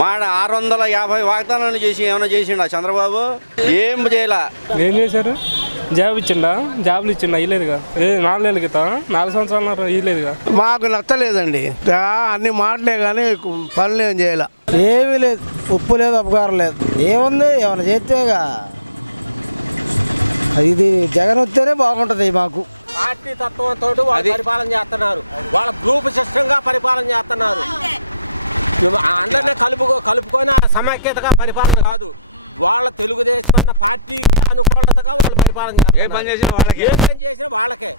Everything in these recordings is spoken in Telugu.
మాట 650 వాగ్దానాలు చేసి ఏమైనా చేసిండా చంద్రబాబు? ఏం చేయలా. ఏం చేశారు? జాబ్ ఇచ్చిండా? జాబులు ఇచ్చిండా? ఇవ్వలేదుగా. 4 నెలల క్రితం 4 సంవత్సరాలు ఇవ్వలేదుగా. మాకు నచ్చలేదండి. అన్ని మాటలే కానీ పనులు ఏం చేయాల. ఏమీ లేదు, ఉప్పు లేదు, అపకారం లేదు. ఏముంది, ఏమైనా చేస్తేగా. ఇది జగన్ వస్తేనే బాగుంటుంది మాకు. పార్టీ తత్వంతో వాళ్ళు పరిపాలన చేస్తున్నారు. వాళ్ళ గ్రూప్ సిస్టంగా పరిపాలన చేస్తున్నారు. అందరినీ కలుపుకొని సమైక్యతగా పరిపాలన కాదు. వాళ్ళ తెలుగుదేశం అన్న పార్టీకి అనుకూలతగా వాళ్ళు పరిపాలన చేస్తారు. ఏ పని చేసినా వాళ్ళకే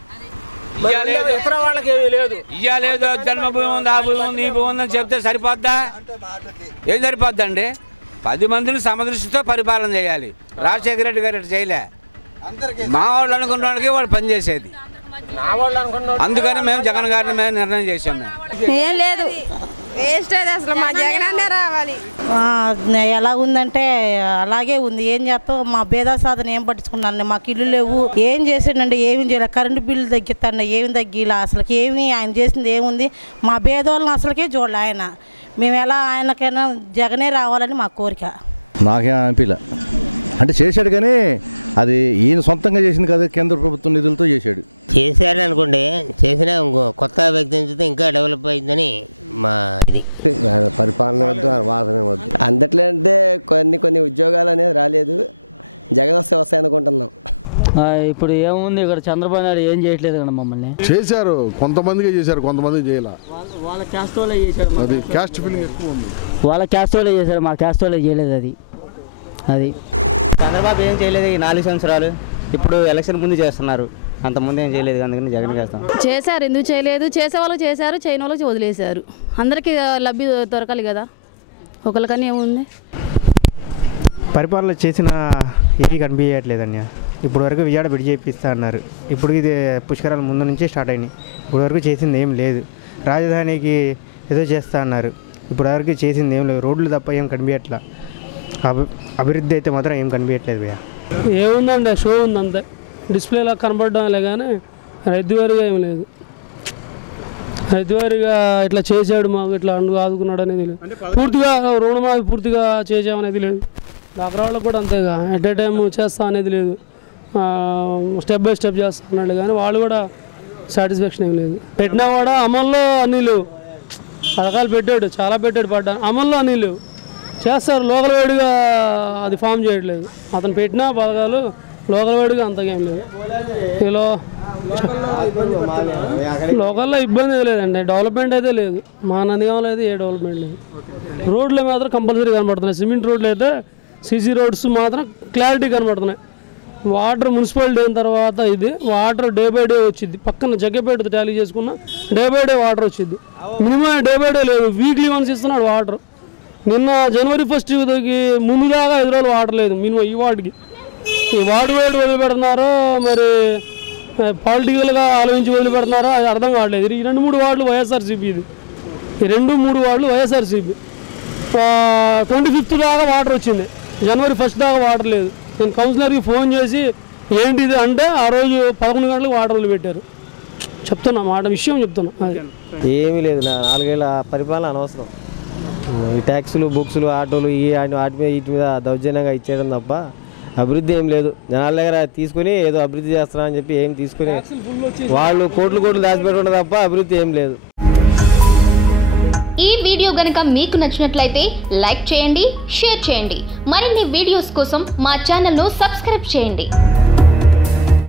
ఇతర వాళ్ళకి ఏమీ లేదు. ఇయ్యలేదు. జన్మభూమి ఉంది, ఆ భూమి ఉంది, ఈ భూమి ఉందని చెప్తే సరిపోద్దా? ఏం సరిపోద్దండి? 10 మందిని సమదృష్టితో పరిపాలన చేయాలి. రాజశేఖర రెడ్డి గారు చేయలే. మా వాళ్ళు అనుకున్న వాళ్ళకి వాళ్ళు పనిచేసేది. అందుకని మేము జగన్ గారిని మేము నిర్ణయం చేసాం. ఏం లేదు, వేస్ట్ అది అసలు. మా జగన్ అనే రావాలి. ఎలా ఉందంటే అలాగే ఉంది. ఏం చేస్తాం, మా భేద సాధన ఏం పట్టించుకున్నాను. మాకు ఇల్లు లేవు. ఏం చేసాడండి? ఏమి చేయలేదు. కరెంటు బిల్లు తగ్గిస్తాడు, ఏమి తగ్గిలా. అసలుకి ఏమి ఆయన చేసింది ఏముంది? మా భేదోళ్ళని అసలుకే చూడలే ఆయన. మేము ఎలా ఆయనకైనా జగనే రావాలని మా కోరిక. నాకేం అనిపించలే. అంటే చేశాడు కానీ అది ఈయన సొంతంగా చేసింది కదా, కేంద్ర ప్రభుత్వం నిధులతో చేశారని అనుకోండి. చేసినా కొత్త వ్యక్తి నుంచి ఇంకా డెవలప్ అయిందని మా ఇది. పరిపాలన వద్దు, వాసన వద్దు. అందట్లో అంటే కొన్ని ఉద్యోగాలు అనేది రాలేదు. జగన్ వస్తే అనుకుంటున్నాం. ఇప్పుడు ఏముంది, ఇక్కడ చంద్రబాబు నాయుడు ఏం చేయట్లేదు కదా. మమ్మల్ని చేశారు, కొంతమందికి చేశారు, కొంతమందికి చేయాల. వాళ్ళ క్యాస్ట్ వాళ్ళే చేశారు. అది క్యాస్ట్ ఫీలింగ్ ఎక్కువ ఉంది. వాళ్ళ క్యాస్ట్ వాళ్ళే చేశారు, మా క్యాస్ట్ వాళ్ళే చేయలేదు. అది చంద్రబాబు ఏం చేయలేదు ఈ 4 సంవత్సరాలు. ఇప్పుడు ఎలక్షన్ ముందు చేస్తున్నారు, అంతకుముందు ఏం చేయలేదు. అందుకని జగన్ చేస్తాం. చేశారు, ఎందుకు చేయలేదు? చేసే వాళ్ళకి చేశారు, చేయని వాళ్ళకి వదిలేశారు. అందరికీ లబ్ధి దొరకాలి కదా, ఒకరికని ఏముంది. పరిపాలన చేసిన ఏవి కనిపించట్లేదన్య. ఇప్పుడు వరకు విజయాడ బిడి చేపిస్తా అన్నారు. ఇప్పుడు ఇది పుష్కరాల ముందు నుంచే స్టార్ట్ అయినాయి. ఇప్పుడు వరకు చేసింది ఏం లేదు. రాజధానికి ఏదో చేస్తా అన్నారు. ఇప్పుడు వరకు చేసింది ఏం లేదు. రోడ్లు తప్ప ఏం కనిపించట్లా. అభివృద్ధి అయితే మాత్రం ఏం కనిపించట్లేదు భయ్యా. ఏముందండి, షో ఉంది అంతే. డిస్ప్లేలా కనపడడం కానీ రైతువారిగా ఏం లేదు. రైతువారిగా ఇట్లా చేసాడు, మాకు ఇట్లా ఆదుకున్నాడు అనేది లేదు. పూర్తిగా రుణమాఫీ పూర్తిగా చేసామనేది లేదు. డాక్టర్ వాళ్ళకు కూడా అంతేగా ఎట్ ఏ టైం చేస్తా అనేది లేదు. స్టెప్ బై స్టెప్ చేస్తా అన్నాడు కానీ వాళ్ళు కూడా సాటిస్ఫాక్షన్ ఏం లేదు. పెట్టినా కూడా అమల్లో అన్నీ లేవు. పథకాలు పెట్టాడు, చాలా పెట్టాడు, అమల్లో అన్నీ లేవు. చేస్తారు లోకల్ వేడిగా అది ఫామ్ చేయట్లేదు. అతను పెట్టిన పథకాలు లోకల్ వేడిగా అంతగా ఏం లేదు. ఇలా లోకల్లో ఇబ్బంది లేదండి, డెవలప్మెంట్ అయితే లేదు. మా నందిగామలో అయితే ఏ డెవలప్మెంట్ లేదు. రోడ్లు మాత్రం కంపల్సరీ కనబడుతున్నాయి. సిమెంట్ రోడ్లు అయితే సీసీ రోడ్స్ మాత్రం క్లారిటీ కనబడుతున్నాయి. వాటర్ మున్సిపాలిటీ అయిన తర్వాత ఇది వాటర్ డే బై డే వచ్చింది. పక్కన జగ్గపేట టాలీ చేసుకున్న డే బై డే వాటర్ వచ్చింది. మినిమం డే బై డే లేదు, వీక్లీ వన్స్ ఇస్తున్నాడు వాటర్. నిన్న జనవరి 1కి ముందులాగా 5 రోజులు వాటర్ లేదు మినిమం ఈ వార్డుకి. ఈ వార్డు వేడి వదిలిపెడుతున్నారో మరి పొలిటికల్గా ఆలోచించి వదిలిపెడుతున్నారో అది అర్థం కావట్లేదు. ఈ 2-3 వార్డులు వైఎస్ఆర్సీపీ. ఇది ఈ 2-3 వార్డులు వైఎస్ఆర్సీపీ. 25th దాకా వాటర్ వచ్చింది, జనవరి 1 దాకా వాటర్ లేదు. నేను కౌన్సిలర్కి ఫోన్ చేసి ఏంటిది అంటే ఆ రోజు 11 గంటలకు వాటర్ వదిలిపెట్టారు. చెప్తున్నా మాట విషయం చెప్తున్నా. ఏమీ లేదు. 4 ఏళ్ళ పరిపాలన అనవసరం. ఈ ట్యాక్సులు, బుక్స్లు, ఆటోలు వీటి మీద దౌర్జన్యంగా ఇచ్చేయడం తప్ప అభివృద్ధి ఏం లేదు. జనాల దగ్గర తీసుకుని ఏదో అభివృద్ధి చేస్తున్నారని చెప్పి ఏం తీసుకుని వాళ్ళు కోట్లు దాచిపెట్టడం తప్ప అభివృద్ధి ఏం లేదు. ఈ వీడియో గనుక మీకు నచ్చినట్లయితే లైక్ చేయండి, షేర్ చేయండి. మరిన్ని వీడియోస్ కోసం మా ఛానల్ను సబ్స్క్రైబ్ చేయండి.